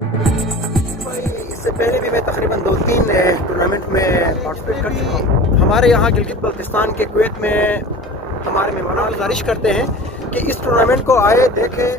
اس سے پہلے بھی میں تقریباً 2-3 ٹورنامنٹ میں پارٹیسپیٹ کر چکا ہوں. ہمارے یہاں گلگت بلتستان کے کویت میں ہمارے مہمان گزارش کرتے ہیں کہ اس ٹورنامنٹ کو آئے دیکھیں.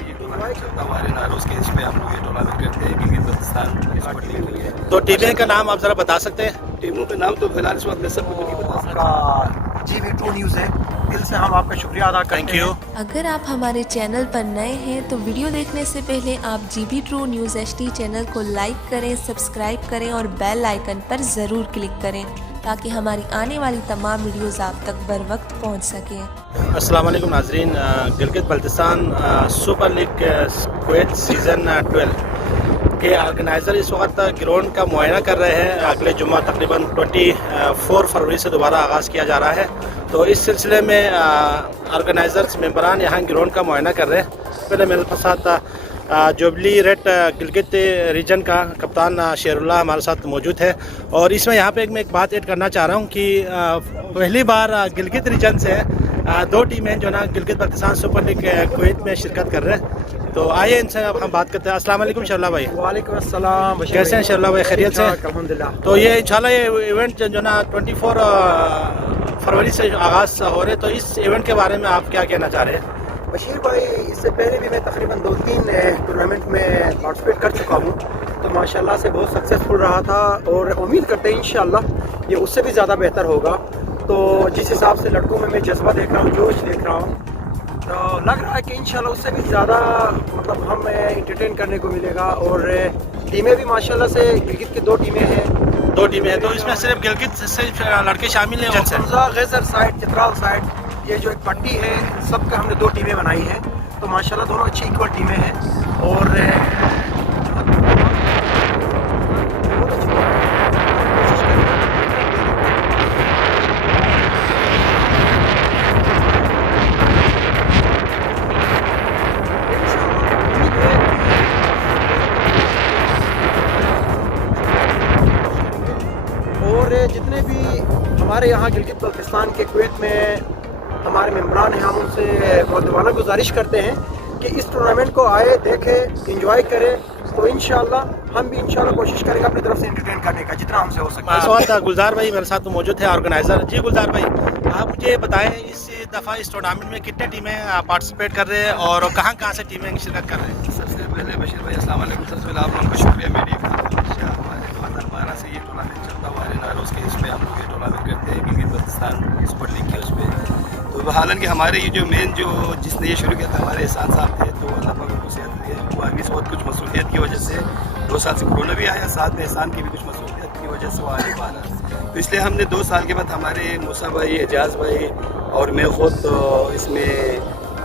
ہمارے ناروز کے اس پہ ہم لوگ یہ ٹورنامنٹ کرتے ہیں گلگت بلتستان. تو ٹیمیں کا نام آپ ذرا بتا سکتے ہیں؟ ٹیموں کا نام تو فی الحال اس وقت میں سب کو نہیں بتا سکتا. کا GV2 نیوز ہے. دل سے ہم آپ کا شکریہ ادا کرتے ہیں. اگر آپ ہمارے چینل پر نئے ہیں تو ویڈیو دیکھنے سے پہلے آپ GV2 نیوز HD چینل کو لائک کریں، سبسکرائب کریں اور بیل آئیکن پر ضرور کلک کریں تاکہ ہماری آنے والی تمام ویڈیوز آپ تک بر وقت پہنچ سکیں. السلام علیکم ناظرین. Gilgit Baltistan super league Kuwait season 12 کے آرگنائزر اس وقت گراؤنڈ کا معائنہ کر رہے ہیں. اگلے جمعہ تقریباً 24 فروری سے دوبارہ آغاز کیا جا رہا ہے. تو اس سلسلے میں آرگنائزرز ممبران یہاں گراؤنڈ کا معائنہ کر رہے ہیں. پہلے میرے ساتھ جوبلی ریڈ گلگت ریجن کا کپتان شیر اللہ ہمارے ساتھ موجود ہے. اور اس میں یہاں پہ میں ایک بات ایڈ کرنا چاہ رہا ہوں کہ پہلی بار گلگت ریجن سے 2 ٹیمیں جو نا Gilgit Baltistan super league Kuwait میں شرکت کر رہے ہیں. تو آئیے ان سے اب ہم بات کرتے ہیں. السلام علیکم شیر اللہ بھائی. وعلیکم السلام. کیسے ہیں شیر اللہ بھائی؟ خیریت سے؟ الحمدللہ. تو یہ انشاءاللہ یہ ایونٹ جو نا 24 فروری سے آغاز ہو رہے, تو اس ایونٹ کے بارے میں آپ کیا کہنا چاہ رہے ہیں؟ بشیر بھائی, اس سے پہلے بھی میں تقریباً 2-3 ٹورنامنٹ میں پارٹیسپیٹ کر چکا ہوں. تو ماشاءاللہ سے بہت سکسیزفل رہا تھا اور امید کرتے ہیں انشاءاللہ یہ اس سے بھی زیادہ بہتر ہوگا. تو جس حساب سے لڑکوں میں جذبہ دیکھ رہا ہوں, جوش دیکھ رہا ہوں, تو لگ رہا ہے کہ انشاءاللہ اس سے بھی زیادہ مطلب ہمیں انٹرٹین کرنے کو ملے گا. اور ٹیمیں بھی ماشاءاللہ سے گلگت کی 2 ٹیمیں ہیں. 2 ٹیمیں ہیں. تو اس میں صرف گلگت سے لڑکے شامل ہیں؟ حمزہ غیزر سائڈ, چترال سائڈ, یہ جو ایک پٹی ہے, سب کا ہم نے 2 ٹیمیں بنائی ہیں. تو ماشاءاللہ دونوں اچھی ایکول ٹیمیں ہیں. اور جتنے بھی ہمارے یہاں گلگت بلتستان کے کویت میں ہمارے ممبران ہیں, ہم ان سے مؤدبانہ گزارش کرتے ہیں کہ اس ٹورنامنٹ کو آئے, دیکھیں, انجوائے کریں. تو انشاءاللہ ہم بھی انشاءاللہ کوشش کریں گے اپنی طرف سے انٹرٹین کرنے کا جتنا ہم سے ہو سکتا ہے. اس وقت گلزار بھائی میرے ساتھ موجود ہے, آرگنائزر. جی گلزار بھائی, آپ مجھے بتائیں اس دفعہ اس ٹورنامنٹ میں کتنے ٹیمیں پارٹیسپیٹ کر رہے ہیں اور کہاں کہاں سے ٹیمیں شرکت کر رہے ہیں؟ سب سے پہلے بشیر بھائی السلام علیکم. سب سے پہلے آپ لوگوں کا شکریہ. میری ہمارے 2012 سے یہ ٹورنامنٹ چلتا ہوا ہے ناروز کے, اس میں ہم لوگ یہ ٹورنامنٹ کرتے ہیں گلگت بلتستان سپر لیگ کے اس پہ. تو حالانکہ ہمارے یہ جو مین جس نے یہ شروع کیا تھا ہمارے احسان صاحب تھے, تو اللہ پاک ان کو صحت دی ہے. وہ آگے سے بہت کچھ مصروفیت کی وجہ سے 2 سال سے کورونا بھی آیا, ساتھ میں احسان کی بھی کچھ مصروفیت کی وجہ سے وہ آ نہیں پا رہا. تو اس لیے ہم نے 2 سال کے بعد ہمارے موسیٰ بھائی, اعجاز بھائی اور میں خود, اس میں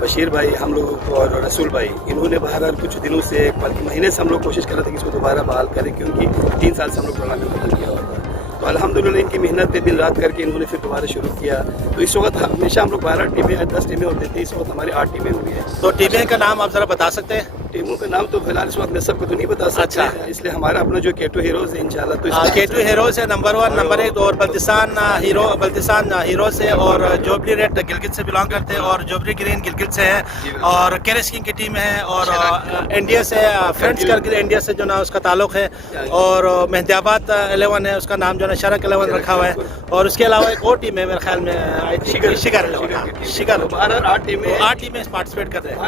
بشیر بھائی, ہم لوگ اور رسول بھائی, انہوں نے بہرحال کچھ دنوں سے بلکہ مہینے سے ہم لوگ کوشش کر رہے تھے کہ اس کو دوبارہ بحال کریں, کیونکہ 3 سال سے ہم لوگ ٹورنامنٹ ختم کیا ہوا تھا. تو الحمدللہ ان کی محنت پہ دن رات کر کے انہوں نے پھر دوبارہ شروع کیا. تو اس وقت ہمیشہ ہم لوگ 12 ٹیمیں 10 ٹیمیں ہوتے تھے, اس وقت ہماری 8 ٹیمیں ہوئی ہیں. تو ٹیمیں کا نام آپ ذرا بتا سکتے ہیں؟ ٹیموں کا نام تو فی الحال اس وقت میں سب کو تو نہیں بتا سکتا. اس لیے ہمارا اپنا جو K2 ہیروز ہے انشاءاللہ, تو K2 ہیروز ہے نمبر 1, نمبر 1. اور بلتستان ہیروز ہے, اور جوبلی ریڈ گلگت سے بلانگ کرتے ہیں, اور جوبلی گرین گلگت سے ہے, اور کیرس کنگ کی ٹیم ہے, اور انڈیا سے فرینڈس کر کے انڈیا سے جو نا اس کا تعلق ہے, اور مہدی آباد 11 ہے, اس کا نام جو ہے شرک 11 رکھا ہوا ہے. اور اس کے علاوہ ایک اور ٹیم ہے میرے خیال میں شگر 8 ٹیمیں پارٹیسپیٹ کر رہے ہیں.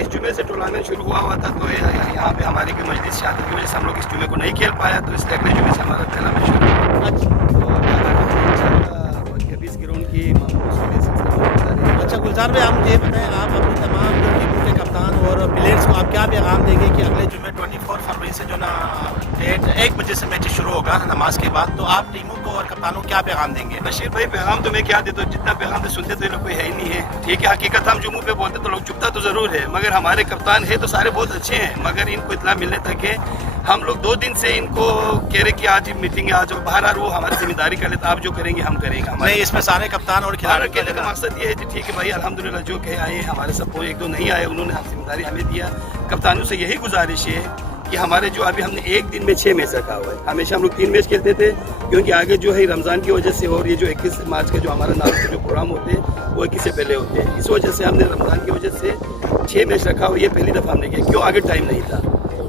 اس جمعے سے ٹورنامنٹ شروع ہوا تھا, تو یہاں پہ ہماری کوئی مجلس شادی کی وجہ سے ہم لوگ اس جمعے کو نہیں کھیل پایا, تو اس لیے اگلے جمعے سے ہمارا پہلا میچ شروع ہوا. گراؤنڈ کی اچھا گلزار بھائی, آپ مجھے یہ بتائیں, آپ اپنی تمام جو ٹیموں کے کپتان اور پلیئرس کو آپ کیا پیغام دیں گے کہ اگلے جمعے 24 فروری سے جو نا 1 بجے سے میچ شروع ہوگا نماز کے بعد, تو آپ ٹیموں کو اور کپتانوں کو کیا پیغام دیں گے؟ بشیر بھائی پیغام تو میں کیا دیتا ہوں, جتنا پیغام تو سنتے تو یہ لوگ کوئی ہے ہی نہیں ہے. ٹھیک ہے, حقیقت ہم جو منہ پہ بولتے تو لوگ چپتا تو ضرور ہے, مگر ہمارے کپتان ہے تو سارے بہت اچھے ہیں, مگر ان کو اطلاع ملنے تک ہے. ہم لوگ 2 دن سے ان کو کہہ رہے کہ آج میٹنگ ہے, آج باہر وہ ہماری ذمہ داری کر لیتے, آپ جو کریں گے ہم کریں گے. نہیں, اس میں سارے کپتان اور کھلاڑیوں کہنے کا مقصد یہ ہے کہ ٹھیک ہے بھائی, الحمدللہ جو کہ آئے ہمارے سب 1-2 نہیں آئے, انہوں نے ہم ذمہ داری ہمیں دیا. کپتانوں سے یہی گزارش ہے کہ ہمارے جو ابھی ہم نے 1 دن میں 6 میچ رکھا ہوا ہے. ہمیشہ ہم لوگ 3 میچ کھیلتے تھے, کیونکہ آگے جو ہے رمضان کی وجہ سے, اور یہ جو 21 مارچ کا جو ہمارا نام کے جو پروگرام ہوتے ہیں وہ 21 سے پہلے ہوتے ہیں, اس وجہ سے ہم نے رمضان کی وجہ سے 6 میچ رکھا ہوا. یہ پہلی دفعہ ہم نے کیا, کیوں, آگے ٹائم نہیں تھا.